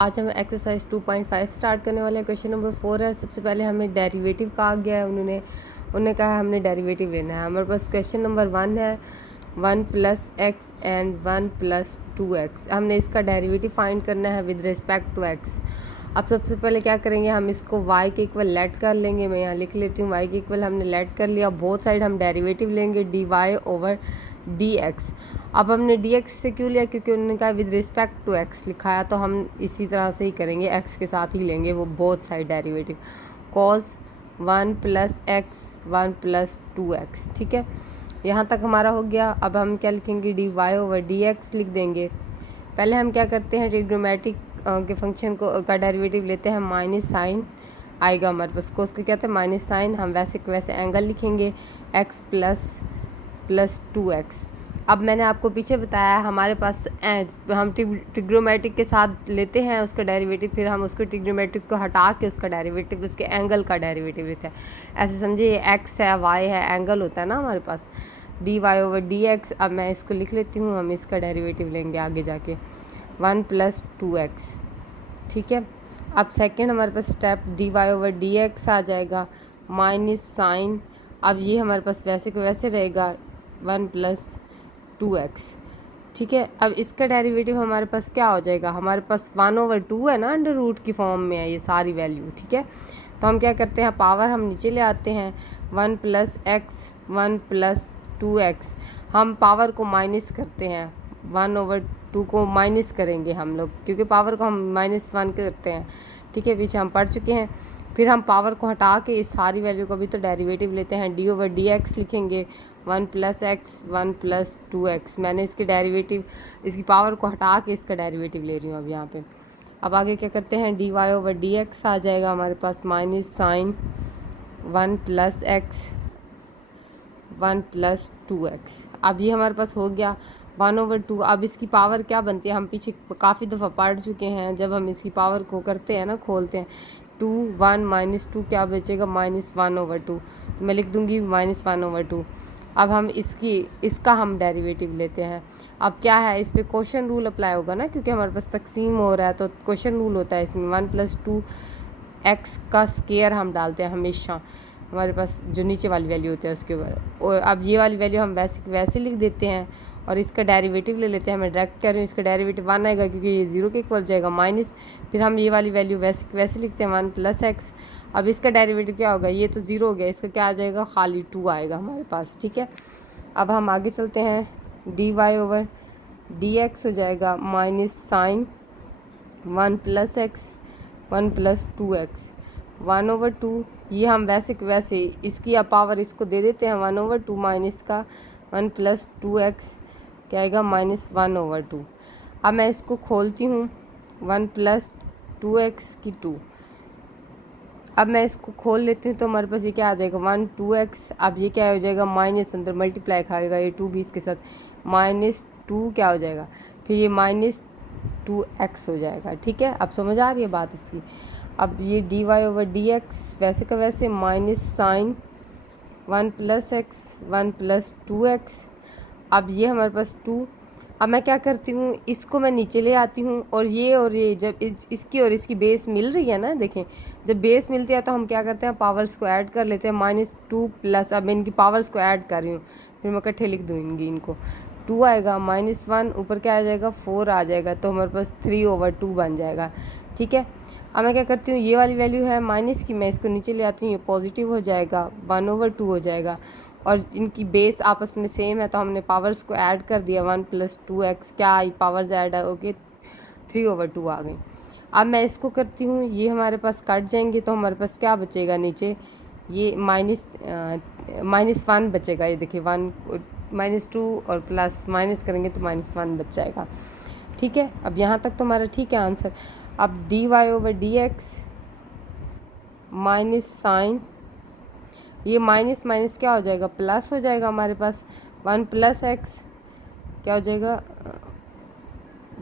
आज हम exercise 2.5 start करने वाले हैं। क्वेश्चन नंबर 4 है। सबसे पहले हमें डेरिवेटिव कहा गया है, उन्होंने कहा है हमने डेरिवेटिव लेना है। हमारे पास क्वेश्चन नंबर 1 है 1 + x एंड 1 + 2x। हमने इसका डेरिवेटिव फाइंड करना है विद रिस्पेक्ट टू x। अब सबसे पहले क्या करेंगे, हम इसको y के इक्वल लेट कर लेंगे। मैं यहाँ लिख लेती हूँ, y के इक्वल हमने लेट कर लिया। बोथ साइड हम डेरिवेटिव लेंगे dy/dx। अब हमने dx से क्यों लिया, क्योंकि उन्होंने कहा विद रिस्पेक्ट टू x लिखा है, तो हम इसी तरह से ही करेंगे, x के साथ ही लेंगे वो both side derivative. cos 1 + x 1 + 2x। ठीक है, यहाँ तक हमारा हो गया। अब हम क्या लिखेंगे, dy/dx लिख देंगे। पहले हम क्या करते हैं, ट्रिग्नोमेट्रिक के फंक्शन का डेरिवेटिव लेते हैं। माइनस साइन आएगा हमारे पास, कोस के क्या था माइनस साइन। हम वैसे एंगल लिखेंगे x + 2x। अब मैंने आपको पीछे बताया हमारे पास हम ट्रिग्नोमेट्रिक के साथ लेते हैं उसका डेरिवेटिव, फिर हम उसको ट्रिग्नोमेट्रिक को हटा के उसका डेरिवेटिव, उसके एंगल का डेरिवेटिव लेते हैं। ऐसे समझिए, ये x है, y है, एंगल होता है ना हमारे पास, dy/dx। अब मैं इसको लिख लेती हूँ, हम इसका डेरिवेटिव लेंगे आगे जाके 1 + 2x। ठीक है, अब सेकंड हमारे पास स्टेप dy/dx आ जाएगा माइनस साइन। अब ये हमारे पास वैसे को वैसे रहेगा 1 + 2x। ठीक है, अब इसका डेरिवेटिव हमारे पास क्या हो जाएगा, हमारे पास 1/2 है ना, अंडर रूट की फॉर्म में है ये सारी वैल्यू। ठीक है, तो हम क्या करते हैं, पावर हम नीचे ले आते हैं। 1 + x 1 + 2x। हम पावर को माइनस करते हैं, 1/2 को माइनस करेंगे हम लोग, क्योंकि पावर को हम -1 करते हैं। ठीक है, पीछे हम पढ़ चुके हैं। फिर हम पावर को हटा के इस सारी वैल्यू का भी तो डेरिवेटिव लेते हैं, d/dx लिखेंगे 1 + x 1 + 2x। मैंने इसके डेरिवेटिव, इसकी पावर को हटा के इसका डेरिवेटिव ले रही हूँ अब यहाँ पे। अब आगे क्या करते हैं, dy/dx आ जाएगा हमारे पास माइनस साइन 1 + x 1 + 2x। अब ये हमारे पास हो गया 1/2। अब इसकी पावर क्या बनती है, हम पीछे काफ़ी दफ़ा पढ़ चुके हैं। जब हम इसकी पावर को करते हैं ना, खोलते हैं, 2 1 -2 क्या बचेगा, -1/2। तो मैं लिख दूँगी -1/2। अब हम इसका हम डेरिवेटिव लेते हैं। अब क्या है, इस पर क्वेश्चन रूल अप्लाई होगा ना, क्योंकि हमारे पास तकसीम हो रहा है, तो क्वेश्चन रूल होता है इसमें। 1 + 2x का स्क्वायर हम डालते हैं हमेशा, हमारे पास जो नीचे वाली वैल्यू होती है उसके ऊपर। और अब ये वाली वैल्यू हम वैसे लिख देते हैं, और इसका डेरिवेटिव ले लेते हैं। मैं डायरेक्ट कर रही हूँ, इसका डेरिवेटिव 1 आएगा, क्योंकि ये 0 के इक्वल जाएगा माइनस। फिर हम ये वाली वैल्यू वैसे लिखते हैं 1 + x। अब इसका डेरिवेटिव क्या होगा, ये तो 0 हो गया, इसका क्या आ जाएगा, खाली 2 आएगा हमारे पास। ठीक है, अब हम आगे चलते हैं, dy/dx हो जाएगा माइनस साइन 1 + x 1 + 2x 1/2। ये हम वैसे इसकी अब पावर इसको दे देते हैं 1/2 माइनस का 1 + 2x क्या आएगा, -1/2। अब मैं इसको खोलती हूँ, 1 + 2x की 2। अब मैं इसको खोल लेती हूँ, तो हमारे पास ये क्या आ जाएगा, 1 2x। अब ये क्या हो जाएगा, माइनस अंदर मल्टीप्लाई खाएगा ये 2 भी इसके साथ, -2 क्या हो जाएगा, फिर ये -2x हो जाएगा। ठीक है, अब समझ आ रही है बात इसकी। अब ये dy/dx वैसे का वैसे माइनस साइन 1 + x 1 + 2x। अब ये हमारे पास 2। अब मैं क्या करती हूँ, इसको मैं नीचे ले आती हूँ, और ये जब इसकी और इसकी बेस मिल रही है ना, देखें, जब बेस मिलती है तो हम क्या करते हैं, पावर्स को ऐड कर लेते हैं, -2 + अब मैं इनकी पावर्स को ऐड कर रही हूँ, फिर मैं इकट्ठे लिख दूँगी इनको। 2 आएगा, -1 ऊपर क्या आ जाएगा, 4 आ जाएगा, तो हमारे पास 3/2 बन जाएगा। ठीक है, अब मैं क्या करती हूँ, ये वाली वैल्यू है माइनस की, मैं इसको नीचे ले आती हूँ, ये पॉजिटिव हो जाएगा, 1/2 हो जाएगा। और इनकी बेस आपस में सेम है, तो हमने पावर्स को ऐड कर दिया, 1 + 2x क्या आई, पावर्स ऐड होके 3/2 आ गई। अब मैं इसको करती हूँ, ये हमारे पास कट जाएंगे, तो हमारे पास क्या बचेगा नीचे, ये -1 बचेगा। ये देखिए 1 -2 और प्लस माइनस करेंगे तो -1 बच जाएगा। ठीक है, अब यहाँ तक तो हमारा ठीक है आंसर। अब dy/dx माइनस साइन, ये माइनस क्या हो जाएगा, प्लस हो जाएगा हमारे पास, 1 + x क्या हो जाएगा,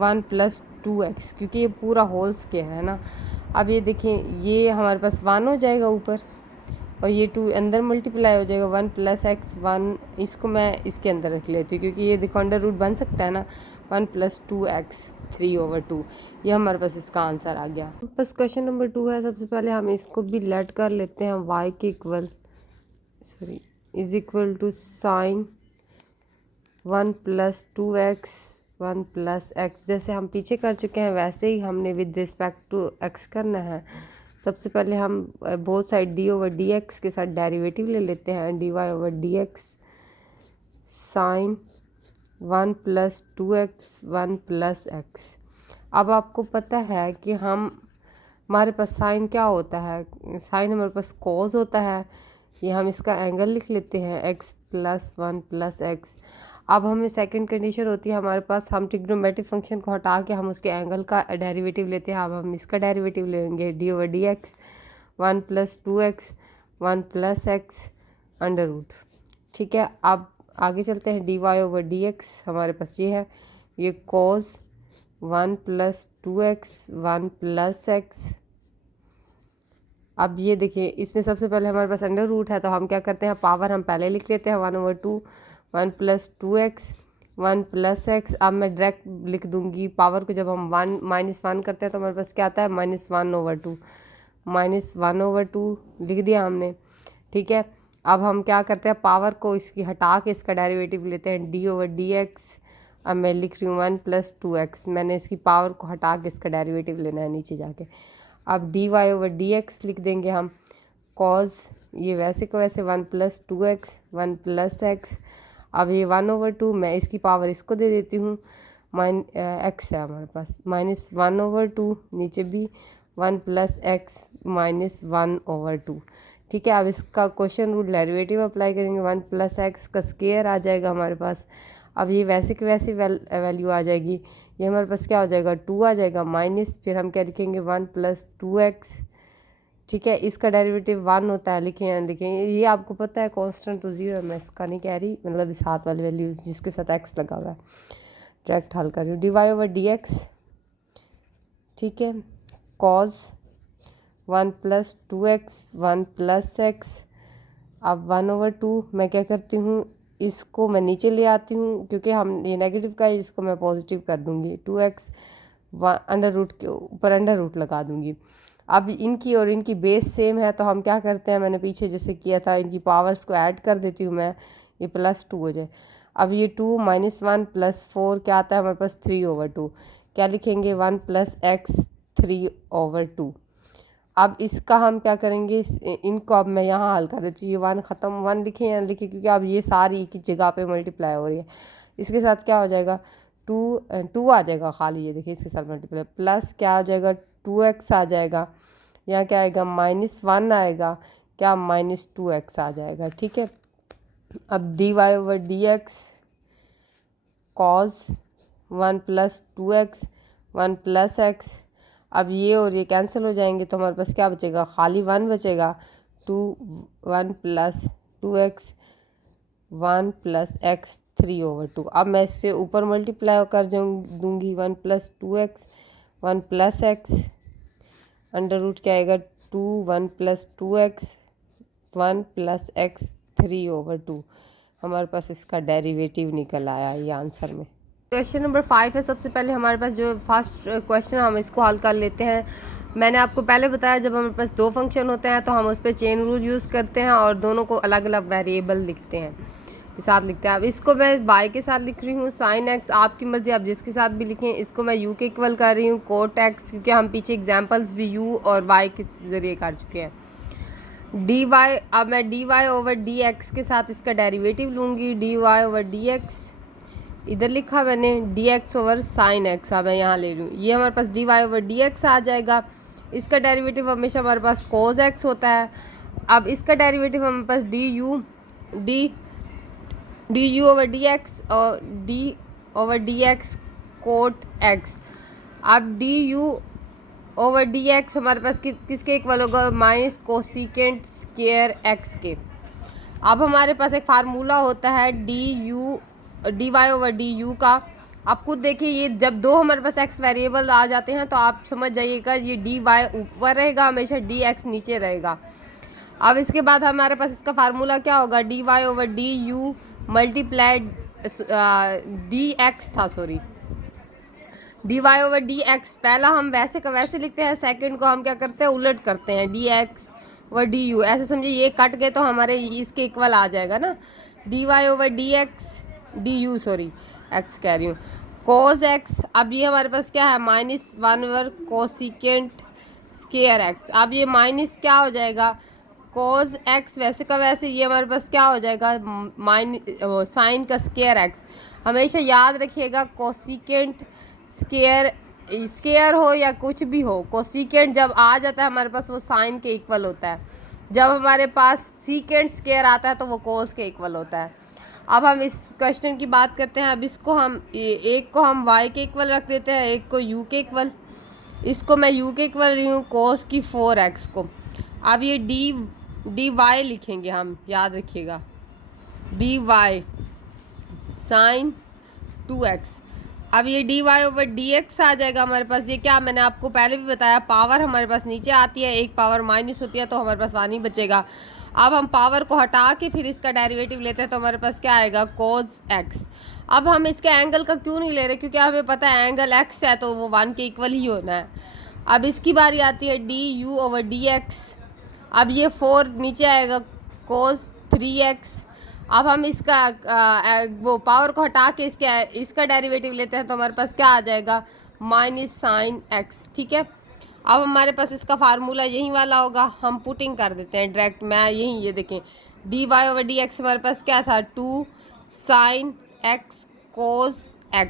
1 + 2x, क्योंकि ये पूरा होल स्क्वायर है ना। अब ये देखें, ये हमारे पास 1 हो जाएगा ऊपर, और ये 2 अंदर मल्टीप्लाई हो जाएगा, 1 + x 1। इसको मैं इसके अंदर रख लेती हूँ, क्योंकि ये देखो अंडर रूट बन सकता है ना, 1+2x 3/2। ये हमारे पास इसका आंसर आ गया। बस क्वेश्चन नंबर 2 है। सबसे पहले हम इसको भी लेट कर लेते हैं y के equal is equal to sine 1+2x 1+x। जैसे हम पीछे कर चुके हैं वैसे ही हमने विद रिस्पेक्ट टू x करना है। सबसे पहले हम बोथ साइड d/dx के साथ डेरिवेटिव ले लेते हैं, dy/dx साइन 1+2x 1+x। अब आपको पता है कि हमारे पास साइन क्या होता है, साइन हमारे पास कॉस होता है। ये हम इसका एंगल लिख लेते हैं x+1+x। अब हमें सेकंड कंडीशन होती है हमारे पास, हम ट्रिग्नोमेट्रिक फंक्शन को हटा के हम उसके एंगल का डेरिवेटिव लेते हैं। अब हम इसका डेरिवेटिव लेंगे d/dx 1+2x 1+x under root. ठीक है, अब आगे चलते हैं। dy/dx हमारे पास ये है, ये cos 1+2x 1+x। अब ये देखिए इसमें सबसे पहले हमारे पास अंडर रूट है, तो हम क्या करते हैं, पावर हम पहले लिख लेते हैं 1/2 1+2x 1+x। अब मैं डायरेक्ट लिख दूंगी पावर को। जब हम 1 करते हैं तो हमारे पास क्या आता है, -1/2 -1/2 लिख दिया हमने। ठीक है, अब हम क्या करते हैं, पावर को इसकी हटा के इसका डेरिवेटिव लेते हैं d/dx। अब मैं लिख रही हूँ 1+2x, मैंने इसकी पावर को हटा के इसका डेरिवेटिव लेना है नीचे जाके। अब dy/dx लिख देंगे हम, cos ये वैसे को वैसे 1+2x 1+x। अब ये 1/2 मैं इसकी पावर इसको दे देती हूँ, x है हमारे पास -1/2, नीचे भी 1+x -1/2। ठीक है, अब इसका क्वेश्चन रूल डेरिवेटिव अप्लाई करेंगे, 1+x का स्क्वायर आ जाएगा हमारे पास। अब ये वैसे की वैसी वैल्यू आ जाएगी, ये हमारे पास क्या हो जाएगा 2 आ जाएगा माइनस, फिर हम क्या लिखेंगे 1+2x। ठीक है, इसका डेरिवेटिव 1 होता है, लिखें या लिखें, ये आपको पता है कांस्टेंट तो 0 है, मैं इसका नहीं कह रही, मतलब इस हाथ वाली वैल्यू जिसके साथ x लगा हुआ है। डायरेक्ट हल कर रही हूँ, dy/dx। ठीक है, cos 1+2x 1+x। अब 1/2 मैं क्या करती हूँ, इसको मैं नीचे ले आती हूँ, क्योंकि हम ये नेगेटिव का है, इसको मैं पॉजिटिव कर दूँगी। 2x अंडर रूट के ऊपर अंडर रूट लगा दूँगी। अब इनकी और इनकी बेस सेम है, तो हम क्या करते हैं, मैंने पीछे जैसे किया था, इनकी पावर्स को ऐड कर देती हूँ मैं, ये +2 हो जाए। अब ये 2 -1 +4 क्या आता है हमारे पास 3/2। क्या लिखेंगे 1+x 3/2। अब इसका हम क्या करेंगे, इनको अब मैं यहाँ हल कर देती हूँ, ये 1 ख़त्म, 1 लिखें या लिखें, क्योंकि अब ये सारी एक ही जगह पे मल्टीप्लाई हो रही है। इसके साथ क्या हो जाएगा 2 आ जाएगा खाली, ये देखिए इसके साथ मल्टीप्लाई, प्लस क्या आ जाएगा 2x आ जाएगा, यहाँ क्या आएगा -1 आएगा, क्या -2x आ जाएगा। ठीक है, अब dy/dx cos 1+2x 1+x। अब ये और ये कैंसिल हो जाएंगे, तो हमारे पास क्या बचेगा, खाली 1 बचेगा, 1+2x 1+x 3/2। अब मैं इससे ऊपर मल्टीप्लाई कर दूंगी 1+2x 1+x अंडर रूट क्या आएगा 2 1+2x 1+x 3/2। हमारे पास इसका डेरिवेटिव निकल आया ये आंसर में। क्वेश्चन नंबर 5 है। सबसे पहले हमारे पास जो फर्स्ट क्वेश्चन है हम इसको हल कर लेते हैं। मैंने आपको पहले बताया जब हमारे पास 2 फंक्शन होते हैं तो हम उस पर चेन रूल यूज़ करते हैं और दोनों को अलग अलग वेरिएबल लिखते हैं, के साथ लिखते हैं। अब इसको मैं y के साथ लिख रही हूँ साइन x, आपकी मर्ज़ी आप जिसके साथ भी लिखें। इसको मैं u के इक्वल कर रही हूँ कोट x, क्योंकि हम पीछे एग्जाम्पल्स भी u और y के ज़रिए कर चुके हैं। dy, अब मैं dy/dx के साथ इसका डेरिवेटिव लूँगी, dy/dx इधर लिखा मैंने dx/sin x, अब मैं यहाँ ले रही हूँ, ये हमारे पास dy/dx आ जाएगा। इसका डेरिवेटिव हमेशा हमारे पास cos x होता है। अब इसका डेरिवेटिव हमारे पास du/dx और d/dx कोट x। अब du/dx हमारे पास किसके इक्वल होगा, माइनस कोसिकेंट स्क्वायर x के। अब हमारे पास एक फार्मूला होता है dy/du का। आप खुद देखिए, ये जब 2 हमारे पास x वेरिएबल आ जाते हैं तो आप समझ जाइएगा ये dy ऊपर रहेगा हमेशा, dx नीचे रहेगा। अब इसके बाद हमारे पास इसका फार्मूला क्या होगा, dy/du मल्टीप्लाइड dx था, sorry D Y over D X, पहला हम वैसे का वैसे लिखते हैं, सेकंड को हम क्या करते हैं, उलट करते हैं, D x over D you. ऐसे समझिए ये कट गए तो हमारे इसके इक्वल आ जाएगा ना, D Y over D X D U, sorry X कह रही हूँ, कोस एक्स। अब ये हमारे पास क्या है, -1 ओवर कोसिकेंट स्केयर एक्स। अब ये माइनस क्या हो जाएगा, कोस एक्स वैसे का वैसे, ये हमारे पास क्या हो जाएगा, साइन का स्केयर एक्स। हमेशा याद रखिएगा कोसिकेंट स्केयर, स्केयर हो या कुछ भी हो, कोसिकेंट जब आ जाता है हमारे पास वो साइन के इक्वल होता है, जब हमारे पास सीकेंट स्केयर आता है तो वो कोस के इक्वल होता है। अब हम इस क्वेश्चन की बात करते हैं। अब इसको हम एक को हम y के इक्वल रख देते हैं, एक को u के इक्वल। इसको मैं u के इक्वल रही हूँ कोस की 4x को। अब ये dy लिखेंगे हम, याद रखिएगा, dy साइन 2x। अब ये dy ओवर dx आ जाएगा हमारे पास। ये क्या, मैंने आपको पहले भी बताया, पावर हमारे पास नीचे आती है, एक पावर माइनस होती है तो हमारे पास 1 ही बचेगा। अब हम पावर को हटा के फिर इसका डेरिवेटिव लेते हैं तो हमारे पास क्या आएगा, कोस x। अब हम इसके एंगल का क्यों नहीं ले रहे, क्योंकि हमें पता है एंगल x है तो वो 1 के इक्वल ही होना है। अब इसकी बारी आती है D you over D x. अब ये 4 नीचे आएगा, कोस 3x। अब हम इसका वो पावर को हटा के इसका डेरिवेटिव लेते हैं तो हमारे पास क्या आ जाएगा, माइनस साइन x। ठीक है, अब हमारे पास इसका फार्मूला यही वाला होगा, हम पुटिंग कर देते हैं डायरेक्ट। मैं यही, ये देखें, D Y over D X हमारे पास क्या था, 2 साइन x कोस x।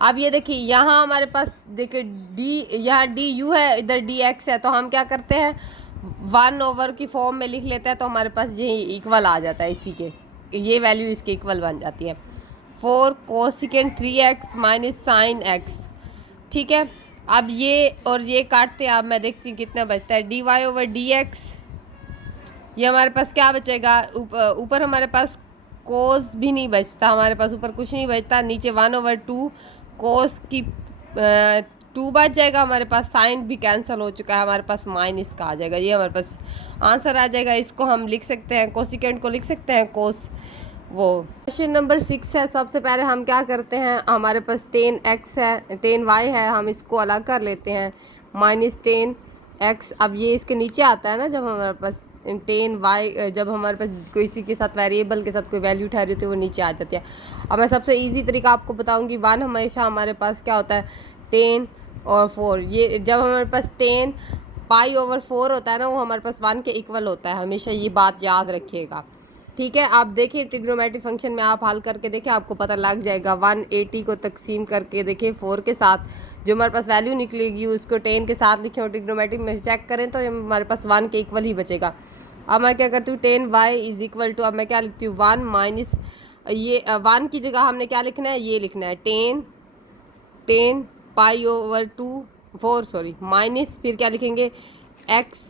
अब ये देखिए यहाँ हमारे पास देखिए डी, यहाँ डी यू है, इधर डी एक्स है, तो हम क्या करते हैं 1 ओवर की फॉर्म में लिख लेते हैं तो हमारे पास यही इक्वल आ जाता है, इसी के ये वैल्यू इसके इक्वल बन जाती है, 4 cosecant 3x minus sign x। ठीक है, अब ये और ये काटते हैं, अब मैं देखती हूँ कितना बचता है, D Y over D X. ये हमारे पास क्या बचेगा, ऊपर हमारे पास कोस भी नहीं बचता, हमारे पास ऊपर कुछ नहीं बचता, नीचे 1 ओवर 2 कोस की 2 बच जाएगा हमारे पास, साइन भी कैंसिल हो चुका है, हमारे पास माइनस का आ जाएगा, ये हमारे पास आंसर आ जाएगा। इसको हम लिख सकते हैं, कोसिकेंट को लिख सकते हैं कोस। वो क्वेश्चन नंबर 6 है। सबसे पहले हम क्या करते हैं, हमारे पास 10x है, 10y है, हम इसको अलग कर लेते हैं, -10x। अब ये इसके नीचे आता है ना, जब हमारे पास 10y, जब हमारे पास किसी के साथ वेरिएबल के साथ कोई वैल्यू ठहरी होती है वो नीचे आ जाती है। अब मैं सबसे इजी तरीका आपको बताऊंगी, 1 हमेशा हमारे पास क्या होता है, 10 और 4। ये जब हमारे पास 10 पाई ओवर 4 होता है ना, वो हमारे पास 1 के इक्वल होता है, हमेशा ये बात याद रखिएगा। ठीक है, आप देखिए ट्रिग्नोमेट्रिक फंक्शन में आप हल करके देखिए, आपको पता लग जाएगा। 180 को तकसीम करके देखिए 4 के साथ, जो हमारे पास वैल्यू निकलेगी उसको 10 के साथ लिखें और ट्रिग्नोमेट्रिक में चेक करें तो हमारे पास 1 के इक्वल ही बचेगा। अब मैं क्या करती हूँ, 10y इज इक्वल टू, अब मैं क्या लिखती हूँ, 1 माइनस, ये 1 की जगह हमने क्या लिखना है, ये लिखना है 10 पाई ओवर 4 सॉरी माइनस, फिर क्या लिखेंगे x।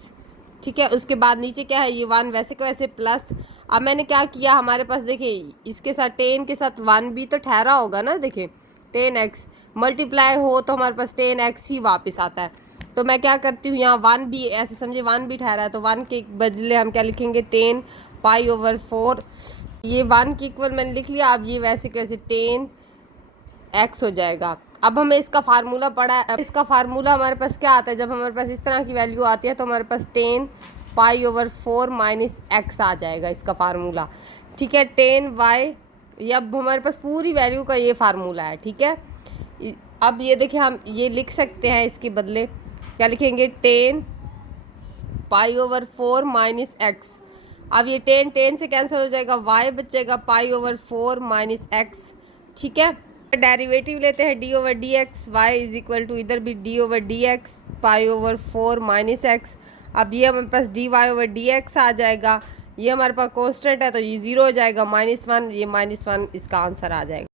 ठीक है, उसके बाद नीचे क्या है, ये 1 वैसे का वैसे प्लस। अब मैंने क्या किया, हमारे पास देखिए इसके साथ 10 के साथ 1 भी तो ठहरा होगा ना, देखिए 10x मल्टीप्लाई हो तो हमारे पास 10x ही वापस आता है। तो मैं क्या करती हूँ, यहाँ 1 भी ऐसे समझे 1 भी ठहरा है तो 1 के बदले हम क्या लिखेंगे, 10 पाई ओवर 4। ये 1 के इक्वल मैंने लिख लिया। अब ये वैसे कैसे 10x हो जाएगा। अब हमें इसका फार्मूला पड़ा है, इसका फार्मूला हमारे पास क्या आता है, जब हमारे पास इस तरह की वैल्यू आती है तो हमारे पास 10 पाई ओवर 4 माइनस x आ जाएगा इसका फार्मूला। ठीक है, 10y, ये अब हमारे पास पूरी वैल्यू का ये फार्मूला है। ठीक है, अब ये देखिए हम ये लिख सकते हैं, इसके बदले क्या लिखेंगे, 10 पाई ओवर 4 माइनस x। अब ये 10 से कैंसिल हो जाएगा, y बचेगा पाई ओवर 4 माइनस x। ठीक है, डेरिवेटिव लेते हैं D over D X, Y is equal to, इधर भी D over D X pi over 4 minus X. अब ये हमारे पास D Y over D X आ जाएगा, ये हमारे पास कॉन्स्टेंट है तो ये 0 हो जाएगा, -1, ये -1 इसका आंसर आ जाएगा।